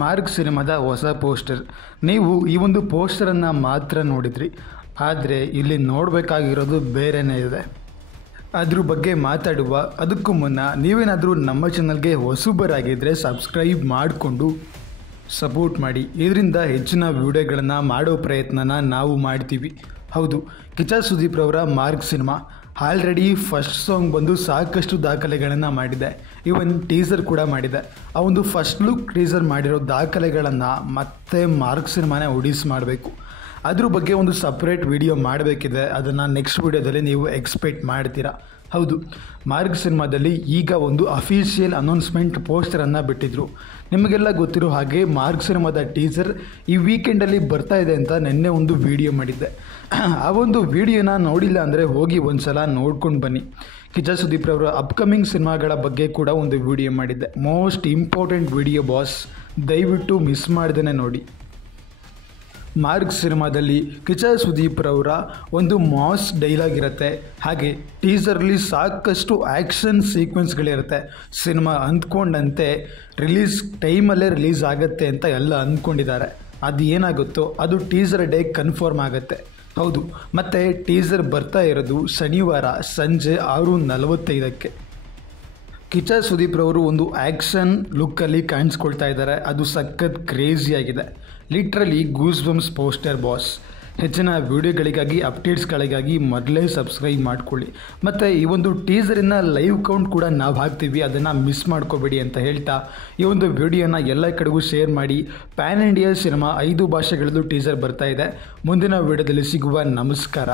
ಮಾರ್ಗ್ ಸಿನಿಮಾದ ಹೊಸ ಪೋಸ್ಟರ್. ನೀವು ಈ ಒಂದು ಪೋಸ್ಟರನ್ನು ಮಾತ್ರ ನೋಡಿದ್ರಿ, ಆದರೆ ಇಲ್ಲಿ ನೋಡಬೇಕಾಗಿರೋದು ಬೇರೆಯೇ ಇದೆ. ಅದ್ರ ಬಗ್ಗೆ ಮಾತಾಡುವ ಅದಕ್ಕೂ ಮುನ್ನ ನೀವೇನಾದರೂ ನಮ್ಮ ಚಾನಲ್ಗೆ ಹೊಸಬರಾಗಿದ್ದರೆ ಸಬ್ಸ್ಕ್ರೈಬ್ ಮಾಡಿಕೊಂಡು ಸಪೋರ್ಟ್ ಮಾಡಿ. ಇದರಿಂದ ಹೆಚ್ಚಿನ ವಿಡಿಯೋಗಳನ್ನು ಮಾಡೋ ಪ್ರಯತ್ನನ ನಾವು ಮಾಡ್ತೀವಿ. ಹೌದು, ಕಿಚ್ಚ ಸುದೀಪ್ ರವರ ಮಾರ್ಗ್ ಸಿನಿಮಾ ಆಲ್ರೆಡಿ ಫಸ್ಟ್ ಸಾಂಗ್ ಬಂದು ಸಾಕಷ್ಟು ದಾಖಲೆಗಳನ್ನು ಮಾಡಿದೆ. ಇವನ್ ಟೀಸರ್ ಕೂಡ ಮಾಡಿದೆ. ಆ ಒಂದು ಫಸ್ಟ್ ಲುಕ್ ಟೀಸರ್ ಮಾಡಿರೋ ದಾಖಲೆಗಳನ್ನು ಮತ್ತೆ ಮಾರ್ಗ್ ಸಿನಿಮಾನೇ ಒಡಿಸ್ ಮಾಡಬೇಕು. ಅದ್ರ ಬಗ್ಗೆ ಒಂದು ಸಪ್ರೇಟ್ ವಿಡಿಯೋ ಮಾಡಬೇಕಿದೆ. ಅದನ್ನು ನೆಕ್ಸ್ಟ್ ವಿಡಿಯೋದಲ್ಲಿ ನೀವು ಎಕ್ಸ್ಪೆಕ್ಟ್ ಮಾಡ್ತೀರಾ. ಹೌದು, ಮಾರ್ಗ್ ಸಿನಿಮಾದಲ್ಲಿ ಈಗ ಒಂದು ಅಫಿಷಿಯಲ್ ಅನೌನ್ಸ್ಮೆಂಟ್ ಪೋಸ್ಟರನ್ನು ಬಿಟ್ಟಿದ್ರು. ನಿಮಗೆಲ್ಲ ಗೊತ್ತಿರೋ ಹಾಗೆ ಮಾರ್ಗ್ ಸಿನಿಮಾದ ಟೀಸರ್ ಈ ವೀಕೆಂಡಲ್ಲಿ ಬರ್ತಾ ಇದೆ ಅಂತ ನಿನ್ನೆ ಒಂದು ವಿಡಿಯೋ ಮಾಡಿದ್ದೆ. ಆ ಒಂದು ವಿಡಿಯೋನ ನೋಡಿಲ್ಲ ಅಂದರೆ ಹೋಗಿ ಒಂದು ಸಲ ನೋಡ್ಕೊಂಡು ಬನ್ನಿ. ಕಿಚ್ಚ ಸುದೀಪ್ ರವರ ಅಪ್ಕಮಿಂಗ್ ಸಿನಿಮಾಗಳ ಬಗ್ಗೆ ಕೂಡ ಒಂದು ವಿಡಿಯೋ ಮಾಡಿದ್ದೆ. ಮೋಸ್ಟ್ ಇಂಪಾರ್ಟೆಂಟ್ ವಿಡಿಯೋ ಬಾಸ್, ದಯವಿಟ್ಟು ಮಿಸ್ ಮಾಡ್ದೇ ನೋಡಿ. ಮಾರ್ಗ್ ಸಿನಿಮಾದಲ್ಲಿ ಕಿಚ್ಚ ಸುದೀಪ್ ರವರ ಒಂದು ಮಾಸ್ ಡೈಲಾಗ್ ಇರುತ್ತೆ. ಹಾಗೆ ಟೀಸರ್ಲಿ ಸಾಕಷ್ಟು ಆ್ಯಕ್ಷನ್ ಸೀಕ್ವೆನ್ಸ್ಗಳಿರುತ್ತೆ. ಸಿನಿಮಾ ಅಂದ್ಕೊಂಡಂತೆ ರಿಲೀಸ್ ಟೈಮಲ್ಲೇ ರಿಲೀಸ್ ಆಗುತ್ತೆ ಅಂತ ಎಲ್ಲ ಅಂದ್ಕೊಂಡಿದ್ದಾರೆ. ಅದು ಏನಾಗುತ್ತೋ ಅದು ಟೀಸರ್ ಡೇ ಕನ್ಫರ್ಮ್ ಆಗುತ್ತೆ. ಹೌದು, ಮತ್ತು ಟೀಸರ್ ಬರ್ತಾ ಇರೋದು ಶನಿವಾರ ಸಂಜೆ 6:45ಕ್ಕೆ. ಕಿಚ್ಚ ಸುದೀಪ್ ರವರು ಒಂದು ಆ್ಯಕ್ಷನ್ ಲುಕ್ಕಲ್ಲಿ ಕಾಣಿಸ್ಕೊಳ್ತಾ ಇದ್ದಾರೆ. ಅದು ಸಖತ್ ಕ್ರೇಜಿಯಾಗಿದೆ. Literally goose bumps poster boss. ಹೆಚ್ಚಿನ ವಿಡಿಯೋಗಳಿಗಾಗಿ ಅಪ್ಡೇಟ್ಸ್ಗಳಿಗಾಗಿ ಮೊದಲೇ ಸಬ್ಸ್ಕ್ರೈಬ್ ಮಾಡ್ಕೊಳ್ಳಿ. ಮತ್ತು ಈ ಒಂದು ಟೀಸರಿನ ಲೈವ್ ಕೌಂಟ್ ಕೂಡ ನಾವು ಹಾಕ್ತೀವಿ, ಅದನ್ನು ಮಿಸ್ ಮಾಡ್ಕೋಬೇಡಿ ಅಂತ ಹೇಳ್ತಾ ಈ ಒಂದು ವಿಡಿಯೋನ ಎಲ್ಲ ಕಡೆಗೂ ಶೇರ್ ಮಾಡಿ. ಪ್ಯಾನ್ ಇಂಡಿಯಾ ಸಿನಿಮಾ 5 ಭಾಷೆಗಳದ್ದು ಟೀಸರ್ ಬರ್ತಾ ಇದೆ. ಮುಂದಿನ ವಿಡಿಯೋದಲ್ಲಿ ಸಿಗುವ. ನಮಸ್ಕಾರ.